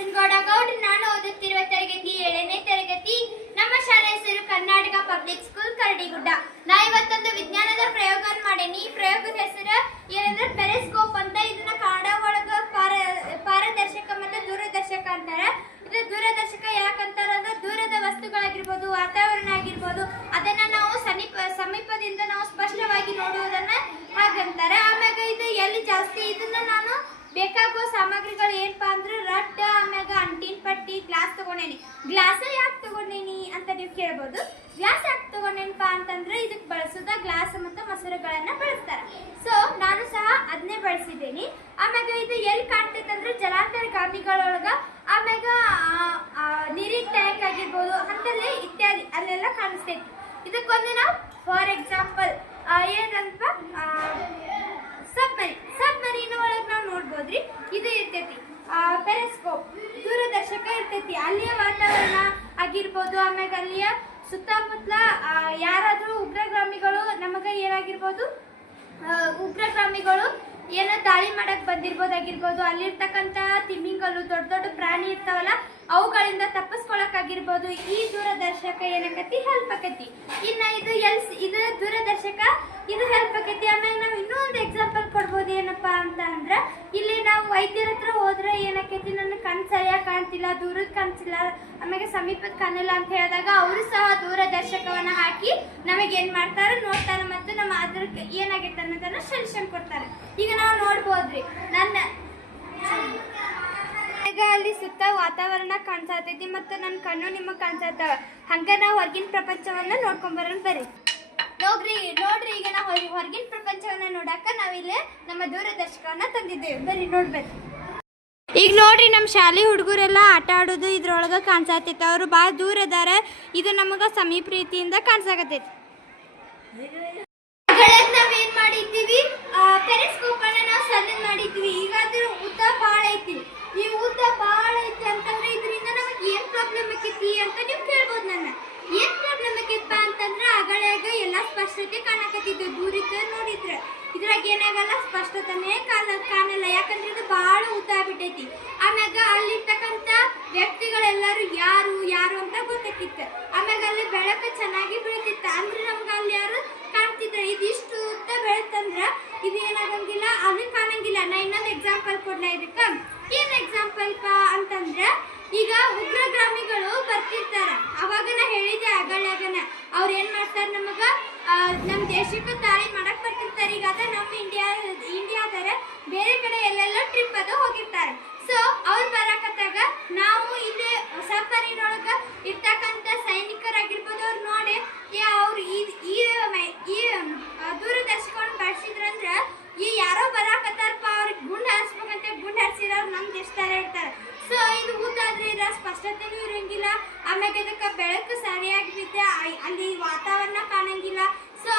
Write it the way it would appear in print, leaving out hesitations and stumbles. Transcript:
ಬಸನಗೌಡ ಗೌಡ್ರು. ನಾನು ಓದುತ್ತಿರುವ ತರಗತಿ 7ನೇ ತರಗತಿ. ನಮ್ಮ ಶಾಲೆ ಹೆಸರು ಕರ್ನಾಟಕ ಪಬ್ಲಿಕ್ ಸ್ಕೂಲ್ ಕರಡಿಗುಡ್ಡ. ನಾ ಇವತ್ತೊಂದು ವಿಜ್ಞಾನದ ಪ್ರಯೋಗವನ್ನು ಮಾಡೇನಿ. ಈ ಪ್ರಯೋಗದ ಹೆಸರು ಏನಂದ್ರೆ ಪೆರಿಸ್ಕೋಪ್ ಅಂತ. ಇದನ್ನ ಕನ್ನಡ ಒಳಗ ಪಾರದರ್ಶಕ ಮತ್ತು ದೂರದರ್ಶಕ ಅಂತಾರ. ಇದು ದೂರದರ್ಶಕ ಯಾಕಂತಾರ ಅಂದ್ರೆ ದೂರದ ವಸ್ತುಗಳಾಗಿರ್ಬೋದು, ವಾತಾವರಣ ಆಗಿರ್ಬೋದು, ಅದನ್ನ ನಾವು ಸಮೀಪದಿಂದ ನಾವು ಸ್ಪಷ್ಟವಾಗಿ ನೋಡುವುದನ್ನ ಹಾಗಂತಾರೆ. ಆಮ್ಯಾಗ ಇದು ಎಲ್ಲಿ ಜಾಸ್ತಿ ಇದನ್ನ ನಾನು ಬೇಕಾಗುವ ಸಾಮಗ್ರಿಗಳು ಏನಪ್ಪಾ ಅಂದ್ರೆ ರಟ್ಟ, ಆಮ್ಯಾಗ ಅಂಟಿನ ಪಟ್ಟಿ, ಗ್ಲಾಸ್ ತಗೊಂಡೇನಿ. ಗ್ಲಾಸ್ ಯಾಕೆ ತಗೊಂಡೇನಿ ಅಂತ ನೀವು ಕೇಳ್ಬೋದು. ಗ್ಲಾಸ್ ಯಾಕೆ ತಗೊಂಡೇನಪ್ಪ ಅಂತಂದ್ರೆ ಇದಕ್ಕೆ ಬಳಸೋದ ಗ್ಲಾಸ್ ಮತ್ತು ಮೊಸರುಗಳನ್ನ ಬಳಸ್ತಾರೆ. ಸೊ ನಾನು ಸಹ ಅದನ್ನೇ ಬಳಸಿದ್ದೇನೆ. ಆಮ್ಯಾಗ ಇದು ಎಲ್ಲಿ ಕಾಣ್ತೈತೆ ಅಂದ್ರೆ ಜಲಾಂತರ್ಗಾಮಿಗಳೊಳಗ, ಆಮ್ಯಾಗ ನೀರಿನ ಟ್ಯಾಂಕ್ ಆಗಿರ್ಬೋದು ಅಂತಲ್ಲಿ ಇತ್ಯಾದಿ ಅಲ್ಲೆಲ್ಲ ಕಾಣಿಸ್ತೈತಿ. ಇದಕ್ಕೊಂದು ನಾವು ಫಾರ್ ಎಕ್ಸಾಂಪಲ್ ಏನಂತ ಸಬ್ಮರೀನ್ ಒಳಗೆ ನಾವು ನೋಡ್ಬೋದ್ರಿ. ಇದು ಇರ್ತೈತಿ ಪೆರಿಸ್ಕೋಪ್, ದೂರದರ್ಶಕ ಇರ್ತೈತಿ. ಅಲ್ಲಿಯ ವಾತಾವರಣ ಆಗಿರ್ಬೋದು, ಆಮ್ಯಾಗ ಅಲ್ಲಿಯ ಸುತ್ತಮುತ್ತಲ ಯಾರಾದ್ರೂ ಉಗ್ರಗಾಮಿಗಳು ನಮಗ ಏನಾಗಿರ್ಬೋದು, ಉಗ್ರಗಾಮಿಗಳು ಏನೋ ದಾಳಿ ಮಾಡಕ್ ಬಂದಿರ್ಬೋದಾಗಿರ್ಬೋದು, ಅಲ್ಲಿರ್ತಕ್ಕಂಥ ತಿಮಿಂಗಲು ದೊಡ್ಡ ದೊಡ್ಡ ಪ್ರಾಣಿ ಇರ್ತಾವಲ್ಲ ಅವುಗಳಿಂದ ತಪ್ಪಿಸ್ಕೊಳಕ್ಕಾಗಿರ್ಬೋದು ಈ ದೂರದರ್ಶಕ ಏನಕತಿ ಹೆಲ್ಪ್ ಆಕತಿ. ಇನ್ನ ಇದು ದೂರದರ್ಶಕ ಇದು ಹೆಲ್ಪ್ ಆಕತಿ. ಆಮೇಲೆ ನಾವು ಇನ್ನೂ ಒಂದು ಎಕ್ಸಾಂಪಲ್ ಕೊಡ್ಬೋದು. ಏನಪ್ಪಾ ಅಂತ ಅಂದ್ರ ಇಲ್ಲಿ ನಾವು ವೈದ್ಯರ ಹತ್ರ ಹೋದ್ರೆ ಏನಕತಿ, ನನ್ನ ಕಣ್ ಸರಿಯಾಗಿ ಕಾಣ್ತಿಲ್ಲ, ದೂರದ ಕಾಣಿಸಿಲ್ಲ, ಆಮೇಲೆ ಸಮೀಪದ ಕಾಣಿಲ್ಲ ಅಂತ ಹೇಳಿದಾಗ ಅವರು ಸಹ ದೂರದರ್ಶಕವನ್ನ ಹಾಕಿ ನಮಗೆ ಏನ್ ಮಾಡ್ತಾರೆ ನೋಡ್ತಾರೆ ಮತ್ತು ನಮ್ಮ ಅದ್ರ ಏನಾಗೈತೆ ಅನ್ನೋದನ್ನ ಸೊಲ್ಯೂಷನ್ ಕೊಡ್ತಾರೆ. ಈಗ ನಾವು ನೋಡ್ಬೋದ್ರಿ ಅಲ್ಲಿ ಸುತ್ತ ವಾತಾವರಣ ಕಾಣಿಸತೈತಿ ಮತ್ತು ನನ್ನ ಕಣ್ಣು ನಿಮಗೆ ಕಾಣಿಸತ್ತಾವ. ಹಂಗ ನಾವು ಹೊರಗಿನ ಪ್ರಪಂಚವನ್ನ ನೋಡ್ಕೊಂಬರೋಣ ಬರ್ರಿ. ನೋಡ್ರಿ ಈಗ ನಾವು ಹೊರಗಿನ ಪ್ರಪಂಚವನ್ನ ನೋಡಾಕ ನಾವಿಲ್ಲಿ ನಮ್ಮ ದೂರದರ್ಶಕವನ್ನ ತಂದಿದ್ದೇವೆ. ಬರ್ರಿ ನೋಡ್ಬೇಕು. ಈಗ ನೋಡ್ರಿ ನಮ್ಮ ಶಾಲೆ ಹುಡುಗರೆಲ್ಲ ಆಟ ಆಡೋದು ಇದ್ರೊಳಗ ಕಾಣಿಸತೈತಿ. ಅವರು ಭಾಳ ದೂರ ಅದಾರ. ಇದು ನಮಗ ಸಮೀಪ ರೀತಿಯಿಂದ ಕಾಣಿಸಾಕತೈತಿ. ನಾವೇನ್ ಮಾಡಿದ್ದೀವಿ, ಪೆರಿಸ್ಕೋಪ್ ಅನ್ನ ನಾವು ಸಣ್ಣದ್ ಮಾಡಿದ್ವಿ. ಈಗ ಅದ್ರ ಉದ್ದ ಭಾಳ ಐತಿ. ಈ ಉದ್ದ ಭಾಳ ಐತಿ ಅಂತಂದ್ರೆ ಇದರಿಂದ ನಮಗೆ ಏನ್ ಪ್ರಾಬ್ಲಮ್ ಆಕೈತಿ ಅಂತ ನೀವು ಕೇಳ್ಬೋದು. ನನ್ನ ಏನ್ ಪ್ರಾಬ್ಲಮ್ ಆಕೈತಪ್ಪ ಅಂತಂದ್ರೆ ಅಗಳಾಗ ಎಲ್ಲ ಸ್ಪಷ್ಟತೆ ಕಾಣಕತ್ತಿದ್ದು, ದೂರಿದ್ದ ನೋಡಿದ್ರೆ ಇದ್ರಾಗ ಏನಾಗಲ್ಲ, ಸ್ಪಷ್ಟತೆನೇ ಕಾಣಲ್ಲ. ಯಾಕಂದ್ರೆ ಇದು ಬಹಳ ಉದ್ದ ಆಗ್ಬಿಟ್ಟೈತಿ. ಆಮ್ಯಾಗ ಅಲ್ಲಿರ್ತಕ್ಕಂಥ ವ್ಯಕ್ತಿಗಳೆಲ್ಲರೂ ಯಾರು ಅಂತ ಗೊತ್ತಾಕಿತ್ತು. ಆಮ್ಯಾಗ ಅಲ್ಲಿ ಬೆಳಕು ಚೆನ್ನಾಗಿ ಬೀಳ್ತಿತ್ತು. ಅಂದ್ರೆ ನಮ್ಗೆ ಅಲ್ಲಿ ಯಾರು ಕಾಣ್ತಿದ್ರು. ಇದಿಷ್ಟು ಉದ್ದ ಬೆಳತ್ತಂದ್ರ ಇದು ಏನಾಗಂಗಿಲ್ಲ, ಅದು ಕಾಣಂಗಿಲ್ಲ. ನಾ ಇನ್ನೊಂದು ಎಕ್ಸಾಂಪಲ್ ಕೊಡ್ಲಾ ಇದಕ್ಕ. ಏನ್ ಎಕ್ಸಾಂಪಲ್ ಅಂತಂದ್ರ ಈಗ ಉಗ್ರಗಾಮಿಗಳು ಬರ್ತಿರ್ತಾರ. ಅವಾಗ ನಾ ಹೇಳಿದೆ ಅಗಳಾಗನ ಅವ್ರು ಏನ್ ಮಾಡ್ತಾರ, ನಮಗ ನಮ್ ದೇಶಕ್ಕೆ ದಾಳಿ ಮಾಡಕ್ ಬರ್ತಿರ್ತಾರೆ. ಈಗ ಅದ ನಮ್ಮ ಇಂಡಿಯಾದಾರ ಬೇರೆ ಕಡೆ ಎಲ್ಲೆಲ್ಲ ಟ್ರಿಪ್ ಅದು ಹೋಗಿರ್ತಾರೆ. ಸೊ ಅವ್ರು ಬರಾಕತ್ತಾಗ ನಾವು ಇಲ್ಲಿ ಸಬ್ಮರೀನೊಳಗ ಇರ್ತಕ್ಕಂಥ ಸೈನಿಕರಾಗಿರ್ಬೋದು ಅವ್ರು ನೋಡಿ ಅವ್ರು ಈ ದೂರದರ್ಶಕವನ್ನು ಬಳಸಿದ್ರಂದ್ರ ಈ ಯಾರೋ ಬರಾಕತ್ತಾರಪ್ಪ, ಅವ್ರಿಗೆ ಗುಂಡ್ ಹಾರಿಸ್ಬೇಕಂತ ಗುಂಡ್ ಹಾರಿಸಿರೋರು ನಮ್ಮ ದೇಶದಾಗ ಇರ್ತಾರೆ. ಸೊ ಇದು ಊದಾದ್ರೆ ಇರೋ ಸ್ಪಷ್ಟತೆನೂ ಇರಂಗಿಲ್ಲ. ಆಮ್ಯಾಗ ಇದಕ್ಕೆ ಬೆಳಕು ಸರಿಯಾಗಿ ಬಿದ್ದೆ ಅಲ್ಲಿ ವಾತಾವರಣ ಕಾಣಂಗಿಲ್ಲ. ಸೊ